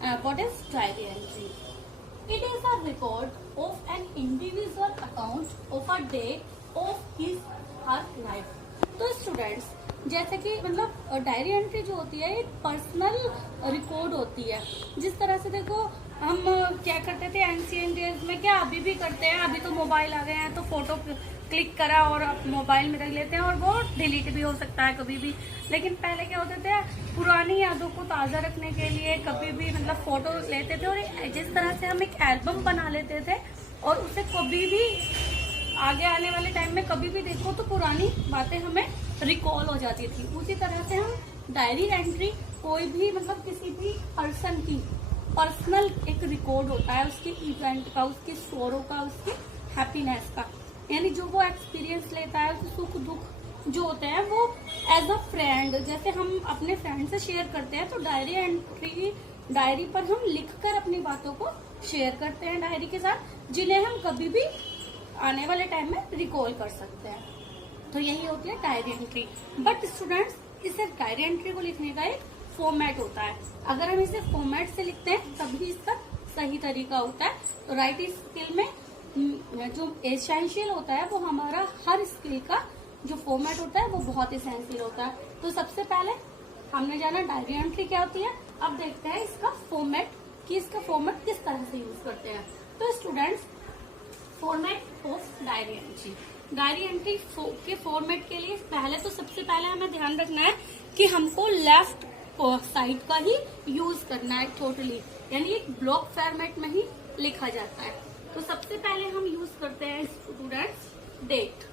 What is diary entry? It is a record of an individual account of a day of his her life. तो students, जैसे कि मतलब diary entry जो होती है एक पर्सनल रिकॉर्ड होती है। जिस तरह से देखो हम क्या करते थे एंशिएंट डेज में, क्या अभी भी करते हैं, अभी तो मोबाइल आ गए हैं तो फोटो क्लिक करा और मोबाइल में रख लेते हैं और वो डिलीट भी हो सकता है कभी भी। लेकिन पहले क्या होते थे, पुरानी यादों को ताज़ा रखने के लिए कभी भी मतलब फोटो लेते थे और जिस तरह से हम एक एल्बम बना लेते थे और उसे कभी भी आगे आने वाले टाइम में कभी भी देखो तो पुरानी बातें हमें रिकॉल हो जाती थी। उसी तरह से हम डायरी एंट्री कोई भी मतलब किसी भी पर्सन की पर्सनल एक रिकॉर्ड होता है, उसके इवेंट का, उसके सोरो का, उसके हैप्पीनेस का, यानी जो वो एक्सपीरियंस लेता है, उसके सुख दुख जो होते हैं वो एज अ फ्रेंड, जैसे हम अपने फ्रेंड से शेयर करते हैं तो डायरी एंट्री डायरी पर हम लिखकर अपनी बातों को शेयर करते हैं डायरी के साथ, जिन्हें हम कभी भी आने वाले टाइम में रिकॉल कर सकते हैं। तो यही होती है डायरी एंट्री। बट स्टूडेंट्स, इसे डायरी एंट्री को लिखने का एक फॉर्मेट होता है। अगर हम इसे फॉर्मेट से लिखते हैं तभी इसका सही तरीका होता है। तो राइटिंग स्किल में जो एसेंशियल होता है वो हमारा हर स्किल का जो फॉर्मेट होता है वो बहुत एसेंशियल होता है। तो सबसे पहले हमने जाना डायरी एंट्री क्या होती है। अब देखते हैं इसका फॉर्मेट कि इसका फॉर्मेट किस तरह से यूज करते हैं। तो students, format of diary entry, diary entry के फॉर्मेट के लिए पहले तो सबसे पहले हमें ध्यान रखना है कि हमको लेफ्ट साइड का ही यूज करना है टोटली, यानी एक ब्लॉक फॉर्मेट में ही लिखा जाता है। तो सबसे पहले हम यूज करते हैं students date,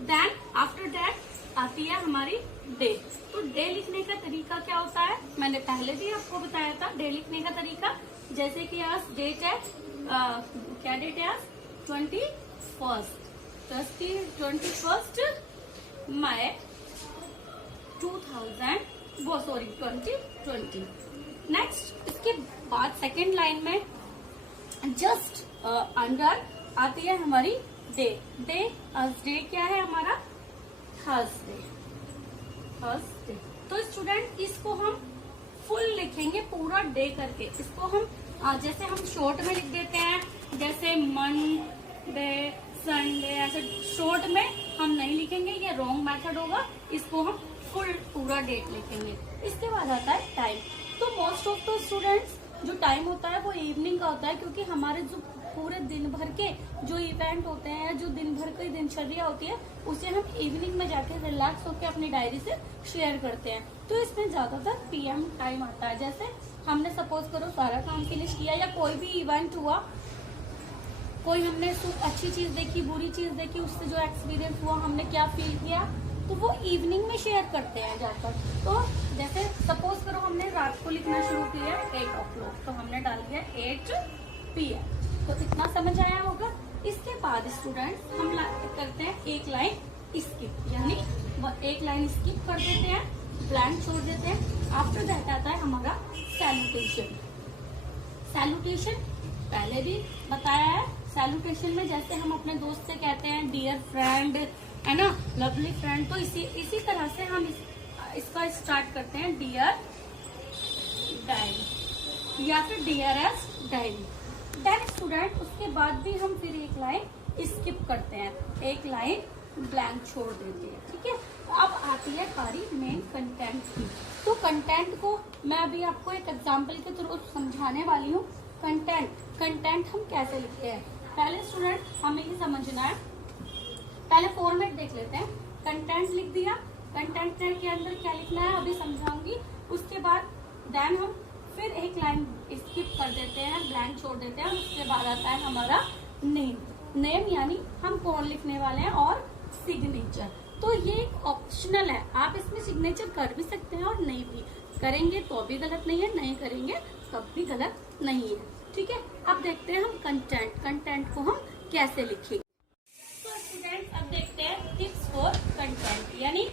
then after that आती है हमारी डे। तो डे लिखने का तरीका क्या होता है, मैंने पहले भी आपको बताया था डे लिखने का तरीका। जैसे कि आज डेट है क्या डेट है आज 21 मई 2020। नेक्स्ट, इसके बाद सेकेंड लाइन में जस्ट अंडर आती है हमारी डे। डे आज डे क्या है हमारा थर्सडे। तो स्टूडेंट इसको हम फुल लिखेंगे पूरा डे करके। इसको हम जैसे हम शॉर्ट में लिख देते हैं, जैसे मंडे संडे, ऐसे शॉर्ट में हम नहीं लिखेंगे, ये रॉन्ग मेथड होगा। इसको हम फुल पूरा डेट लिखेंगे। इसके बाद आता है टाइम। तो मोस्ट ऑफ द स्टूडेंट्स जो टाइम होता है वो इवनिंग का होता है, क्योंकि हमारे जो पूरे दिन भर के जो इवेंट होते हैं, जो दिन भर की दिनचर्या होती है, उसे हम इवनिंग में जाके रिलैक्स होकर अपनी डायरी से शेयर करते हैं। तो इसमें ज्यादातर पीएम टाइम आता है। जैसे हमने सपोज करो सारा काम फिनिश किया या कोई भी इवेंट हुआ, कोई हमने अच्छी चीज देखी, बुरी चीज देखी, उससे जो एक्सपीरियंस हुआ, हमने क्या फील किया, तो वो इवनिंग में शेयर करते हैं जाकर। तो जैसे सपोज करो हमने रात को लिखना शुरू किया 8 o'clock, तो हमने डाल दिया 8 PM। तो इतना समझ आया होगा। इसके बाद स्टूडेंट्स हम करते हैं एक लाइन स्किप, यानी एक लाइन स्किप कर देते हैं, ब्लैंक छोड़ देते हैं। आफ्टर दैट आता है हमारा सैल्यूटेशन। सैल्यूटेशन पहले भी बताया है। सैल्यूटेशन में जैसे हम अपने दोस्त से कहते हैं डियर फ्रेंड, है ना, लवली फ्रेंड, तो इसी तरह से हम इसका स्टार्ट करते हैं डियर डायरी या फिर डियरेस्ट डायरी। देन स्टूडेंट उसके बाद भी हम फिर एक लाइन स्किप करते हैं, एक लाइन ब्लैंक छोड़ देते हैं। ठीक है, अब आती है हमारी मेन कंटेंट की। तो कंटेंट को मैं अभी आपको एक एग्जांपल के थ्रू समझाने वाली हूँ। कंटेंट हम कैसे लिखते हैं, पहले स्टूडेंट हमें ये समझना है। पहले फॉर्मेट देख लेते हैं। कंटेंट लिख दिया, कंटेंट के अंदर क्या लिखना है अभी समझाऊंगी। उसके बाद देन हम फिर एक लाइन स्किप कर देते हैं, ब्लैंक छोड़ देते हैं। उसके बाद आता है हमारा नेम यानी हम कौन लिखने वाले हैं, और सिग्नेचर। तो ये ऑप्शनल है, आप इसमें सिग्नेचर कर भी सकते हैं और नहीं भी करेंगे तो भी गलत नहीं है, नहीं करेंगे तब भी गलत नहीं है। ठीक है, अब देखते हैं हम कंटेंट को हम कैसे लिखेंगे। तो स्टूडेंट अब देखते हैं टिप्स फॉर कंटेंट, यानी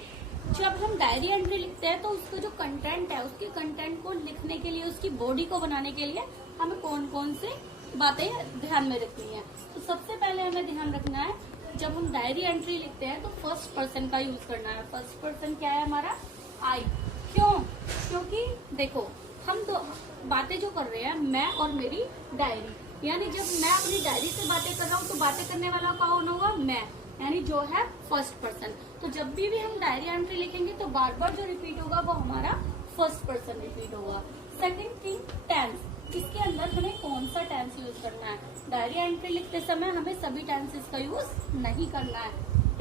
जब हम डायरी एंट्री लिखते हैं तो उसका जो कंटेंट है, उसके कंटेंट को लिखने के लिए, उसकी बॉडी को बनाने के लिए हमें कौन कौन से बातें ध्यान में रखनी है। तो सबसे पहले हमें ध्यान रखना है, जब हम डायरी एंट्री लिखते हैं तो फर्स्ट पर्सन का यूज करना है। फर्स्ट पर्सन क्या है हमारा, आई। क्यों? क्योंकि देखो हम दो बातें जो कर रहे हैं, मैं और मेरी डायरी, यानी जब मैं अपनी डायरी से बातें कर रहा हूँ तो बातें करने वाला कौन होगा, मैं, यानी जो है फर्स्ट पर्सन। तो जब भी हम डायरी एंट्री लिखेंगे तो बार बार जो रिपीट होगा वो हमारा फर्स्ट पर्सन रिपीट होगा। सेकंड थिंग, टेंस, इसके अंदर हमें कौन सा टेंस यूज करना है। डायरी एंट्री लिखते समय हमें सभी टेंसेस का यूज नहीं करना है।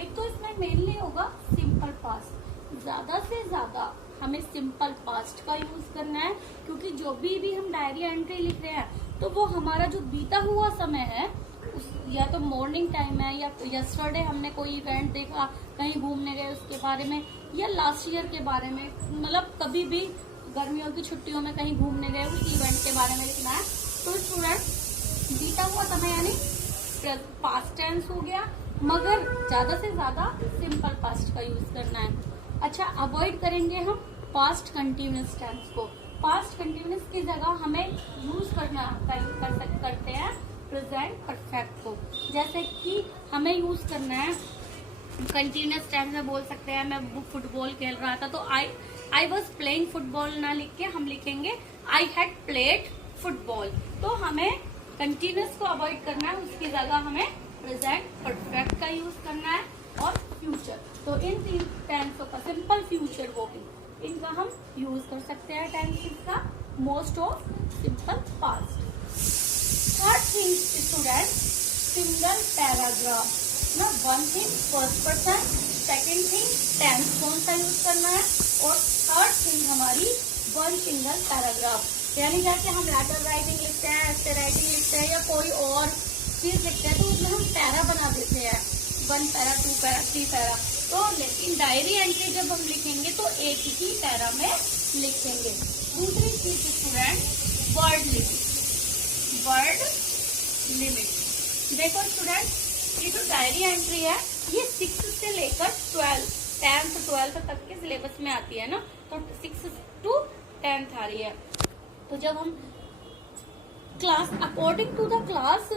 एक तो इसमें मेनली होगा सिंपल पास्ट, ज्यादा से ज्यादा हमें सिंपल पास्ट का यूज करना है, क्योंकि जो भी हम डायरी एंट्री लिख रहे हैं तो वो हमारा जो बीता हुआ समय है, या तो मॉर्निंग टाइम है, या यस्टरडे हमने कोई इवेंट देखा, कहीं घूमने गए उसके बारे में, या लास्ट ईयर के बारे में, मतलब कभी भी गर्मियों की छुट्टियों में कहीं घूमने गए उस इवेंट के बारे में लिखना है। तो स्टूडेंट बीता हुआ समय यानी पास्ट टेंस हो गया, मगर ज्यादा से ज्यादा सिंपल पास्ट का यूज करना है। अच्छा, अवॉइड करेंगे हम पास्ट कंटिन्यूअस टेंस को। पास्ट कंटिन्यूअस की जगह हमें यूज करते हैं प्रेजेंट परफेक्ट को। जैसे कि हमें यूज करना है कंटिन्यूअस टेंस में, बोल सकते हैं मैं फुटबॉल खेल रहा था, तो आई वॉज प्लेइंग फुटबॉल ना लिख के हम लिखेंगे आई हैड प्लेड फुटबॉल। तो हमें कंटिन्यूअस को अवॉइड करना है, उसकी जगह हमें प्रेजेंट परफेक्ट का यूज करना है। और फ्यूचर, तो इन तीन टेंसों का, सिंपल, फ्यूचर, वो भी, इनका हम यूज कर सकते हैं टेंसेस का most of simple past. Third thing student, single paragraph. ना one thing first person, second thing tense कौन सा यूज करना है, और थर्ड थिंग हमारी वन सिंगल पैराग्राफ। यानी जैसे हम लेटर राइटिंग लिखते हैं, ऐसे राइटिंग लिखते हैं, या कोई और चीज लिखते हैं तो उसमें हम पैरा बना देते हैं, 1 पैरा, 2 पैरा, 3 पैरा। तो लेकिन डायरी एंट्री जब हम लिखेंगे तो एक ही पैरा में लिखेंगे। दूसरी चीज student, word limit. Word limit, देखो स्टूडेंट, ये जो डायरी एंट्री है ये 6 से लेकर 12, 10th 12th तक के सिलेबस में आती है ना, तो 6 to 10th आ रही है। तो जब हम class, according to the class,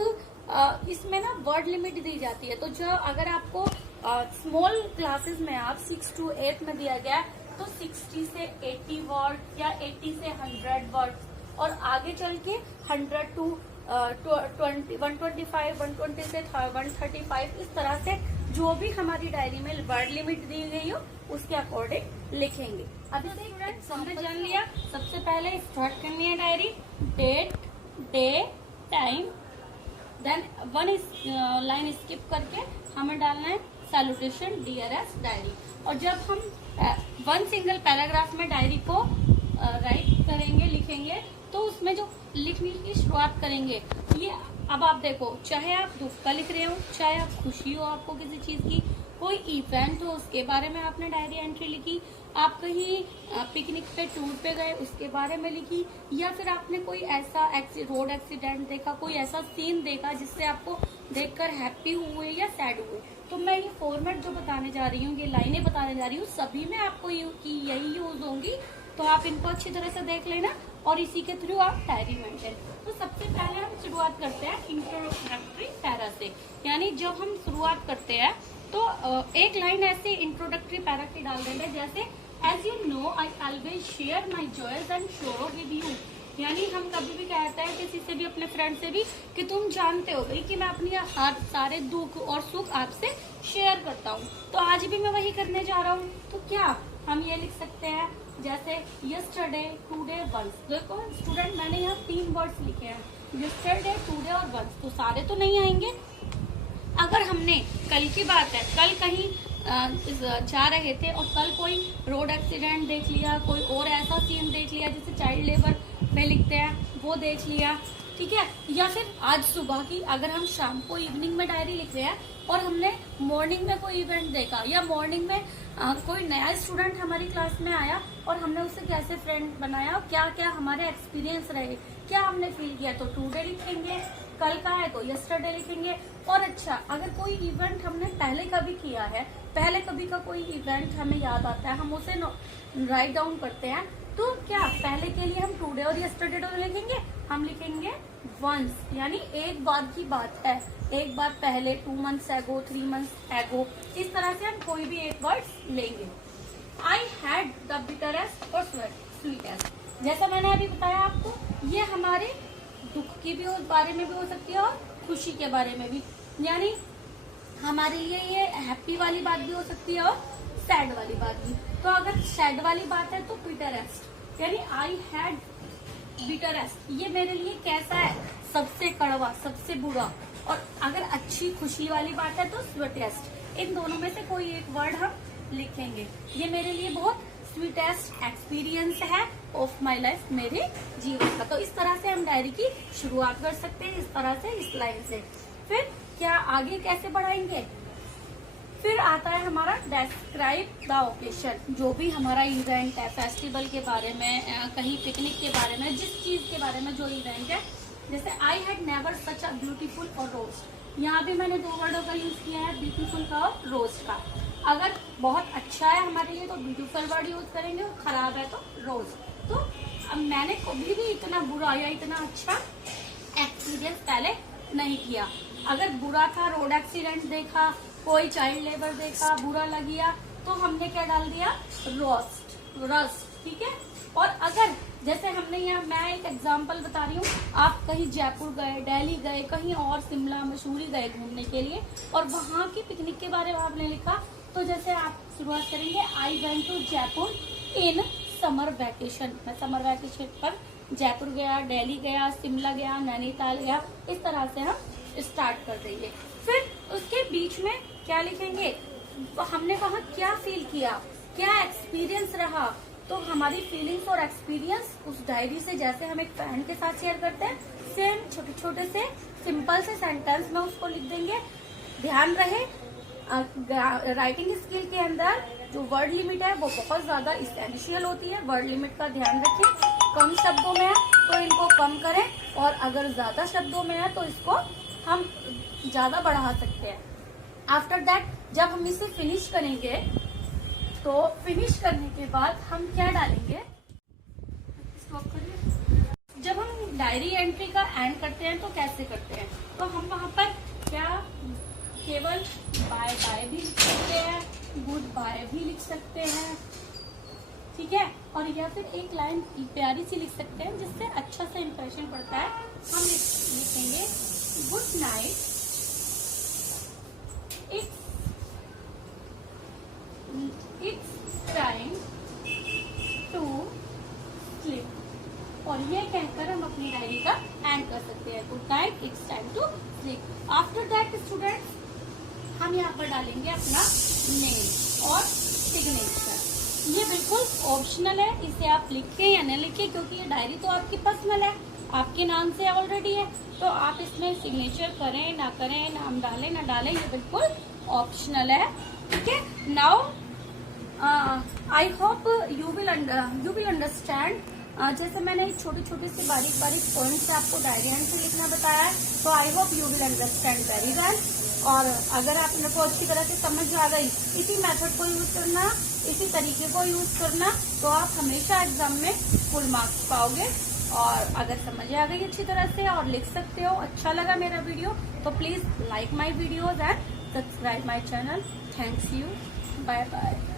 इसमें ना वर्ड लिमिट दी जाती है। तो जो अगर आपको स्मॉल क्लासेस में आप 6 to 8 में दिया गया है तो 60 से 80 वर्ड या 80 से 100 वर्ड, और आगे चल के 100 to 125, 120 से 135, इस तरह से जो भी हमारी डायरी में वर्ड लिमिट दी गई हो उसके अकॉर्डिंग लिखेंगे। अभी स्टूडेंट हमने जान लिया, सबसे पहले स्टार्ट करनी है diary, date, day, time, then one line skip करके हमें डालना है सैल्यूटेशन डियरेस्ट डायरी। और जब हम वन सिंगल पैराग्राफ में डायरी को राइट करेंगे, लिखेंगे, तो उसमें जो लिखने की शुरुआत करेंगे, ये अब आप देखो, चाहे आप दुख का लिख रहे हो, चाहे आप खुशी हो आपको किसी चीज की, कोई इवेंट हो उसके बारे में आपने डायरी एंट्री लिखी, आप कहीं पिकनिक पे टूर पे गए उसके बारे में लिखी, या फिर आपने कोई ऐसा रोड एक्सीडेंट देखा, कोई ऐसा सीन देखा जिससे आपको देखकर हैप्पी हुए या सैड हुए, तो मैं ये फॉर्मेट जो बताने जा रही हूँ, ये लाइनें बताने जा रही हूँ, सभी में आपको यही यूज होंगी। तो आप इनको अच्छी तरह से देख लेना और इसी के थ्रू आप डायरी मेंटेन। तो सबसे पहले हम शुरुआत करते हैं इंट्रोडक्टरी पैरा से, यानी जब हम शुरुआत करते हैं तो एक लाइन ऐसे इंट्रोडक्टरी पैरा की डाल देंगे, जैसे as you know I always share my joys and sorrows with you. यानी हम कभी भी कहते हैं किसी से भी, अपने फ्रेंड से भी, कि तुम जानते हो गई कि मैं अपनी हर सारे दुख और सुख आपसे शेयर करता हूँ, तो आज भी मैं वही करने जा रहा हूँ। तो क्या हम ये लिख सकते हैं, जैसे यस्टरडे, टुडे, वंस। देखो स्टूडेंट, मैंने यहाँ 3 वर्ड्स लिखे हैं, यस्टरडे, टुडे और वंस, तो सारे तो नहीं आएंगे। अगर हमने कल की बात है, कल कहीं जा रहे थे और कल कोई रोड एक्सीडेंट देख लिया, कोई और ऐसा सीन देख लिया जिसे चाइल्ड लेबर में लिखते हैं, वो देख लिया, ठीक है। या फिर आज सुबह की, अगर हम शाम को इवनिंग में डायरी लिख रहे हैं और हमने मॉर्निंग में कोई इवेंट देखा, या मॉर्निंग में कोई नया स्टूडेंट हमारी क्लास में आया और हमने उससे कैसे फ्रेंड बनाया, क्या क्या हमारे एक्सपीरियंस रहे, क्या हमने फील किया, तो टुडे लिखेंगे। कल का है तो यस्टरडे लिखेंगे। और अच्छा, अगर कोई इवेंट हमने पहले कभी किया है, पहले कभी का कोई इवेंट हमें याद आता है, हम उसे राइट डाउन करते हैं, तो क्या पहले के लिए हम टुडे और यस्टरडे तो लिखेंगे, हम लिखेंगे वंस, यानी एक बार की बात है, एक बार पहले, 2 months एगो, 3 months एगो, इस तरह से हम कोई भी एक वर्ड लेंगे। आई हैड द बिटरेस्ट और स्वीटेस्ट, जैसा मैंने अभी बताया आपको, ये हमारे दुख के भी बारे में भी हो सकती है और खुशी के बारे में भी, यानी हमारे लिए ये हैप्पी वाली बात भी हो सकती है और सैड वाली बात भी। तो अगर सैड वाली बात है तो बिटरेस्ट, यानी आई हैड बिटरेस्ट, ये मेरे लिए कैसा है, सबसे कड़वा, सबसे बुरा। और अगर अच्छी खुशी वाली बात है तो स्वीटेस्ट। इन दोनों में से कोई एक वर्ड हम लिखेंगे। ये मेरे लिए बहुत स्वीटेस्ट एक्सपीरियंस है ऑफ माई लाइफ, मेरे जीवन का। तो इस तरह से हम डायरी की शुरुआत कर सकते हैं, इस तरह से, इस लाइन से। फिर क्या आगे कैसे बढ़ाएंगे? फिर आता है हमारा डेस्क्राइब द ओकेशन, जो भी हमारा इवेंट है, फेस्टिवल के बारे में, कहीं पिकनिक के बारे में, जिस चीज के बारे में जो इवेंट है। जैसे I had never such a beautiful और रोज, यहाँ भी मैंने दो वर्डों का यूज किया है, ब्यूटीफुल का और रोज का। अगर बहुत अच्छा है हमारे लिए तो ब्यूटीफुल वर्ड यूज करेंगे, और खराब है तो रोज। तो अब मैंने कभी भी इतना बुरा या इतना अच्छा एक्सपीरियंस पहले नहीं किया। अगर बुरा था, रोड एक्सीडेंट देखा, कोई चाइल्ड लेबर देखा, बुरा लग गया, तो हमने क्या डाल दिया, रस्ट, ठीक है। और अगर जैसे हमने यहाँ, मैं एक एग्जांपल बता रही हूँ, आप कहीं जयपुर गए, दिल्ली गए, कहीं और शिमला, मसूरी गए घूमने के लिए, और वहाँ की पिकनिक के बारे में आपने लिखा, तो जैसे आप शुरुआत करेंगे, I went to Jaipur in summer vacation. मैं समर वैकेशन पर जयपुर गया, दिल्ली गया, शिमला गया, नैनीताल गया, इस तरह से हम स्टार्ट कर देंगे। फिर उसके बीच में क्या लिखेंगे, तो हमने वहाँ क्या फील किया, क्या एक्सपीरियंस रहा। तो हमारी फीलिंग्स और एक्सपीरियंस उस डायरी से, जैसे हम एक फ्रेंड के साथ शेयर करते हैं, सेम छोटे छोटे से सिंपल से सेंटेंस में उसको लिख देंगे। ध्यान रहे, राइटिंग स्किल के अंदर जो वर्ड लिमिट है वो बहुत ज्यादा इसेंशियल होती है। वर्ड लिमिट का ध्यान रखें, कम शब्दों में है तो इनको कम करें, और अगर ज्यादा शब्दों में है तो इसको हम ज्यादा बढ़ा सकते हैं। आफ्टर दैट जब हम इसे फिनिश करेंगे, तो फिनिश करने के बाद हम क्या डालेंगे, स्टॉप करिए। जब हम डायरी एंट्री का एंड करते हैं तो कैसे करते हैं, तो हम वहाँ पर क्या केवल बाय बाय भी लिख सकते हैं, गुड बाय भी लिख सकते हैं, ठीक है। और या फिर एक लाइन प्यारी सी लिख सकते हैं जिससे अच्छा सा इंप्रेशन पड़ता है। हम लिखेंगे good night, it's time to sleep. और ये कहकर हम अपनी डायरी का एंड कर सकते हैं, good night, it's time to sleep. After that students, हम यहाँ पर डालेंगे अपना नेम और सिग्नेचर। ये बिल्कुल ऑप्शनल है, इसे आप लिखें या न लिखें, क्योंकि ये डायरी तो आपकी पर्सनल है, आपके नाम से ऑलरेडी है। तो आप इसमें सिग्नेचर करें ना करें, नाम डालें ना डालें, ये बिल्कुल ऑप्शनल है, ठीक है। Now I hope you will understand. जैसे मैंने छोटे छोटे से बारीक बारीक पॉइंट्स आपको डायरी एंट्री लिखना बताया है, तो I hope you will understand very well. और अगर आप मेरे को अच्छी तरह से समझ आ गई, इसी मेथड को यूज करना, इसी तरीके को यूज करना, तो आप हमेशा एग्जाम में फुल मार्क्स पाओगे। और अगर समझ आ गई अच्छी तरह से और लिख सकते हो, अच्छा लगा मेरा वीडियो, तो please like my videos and subscribe my channel. Thanks you, bye bye.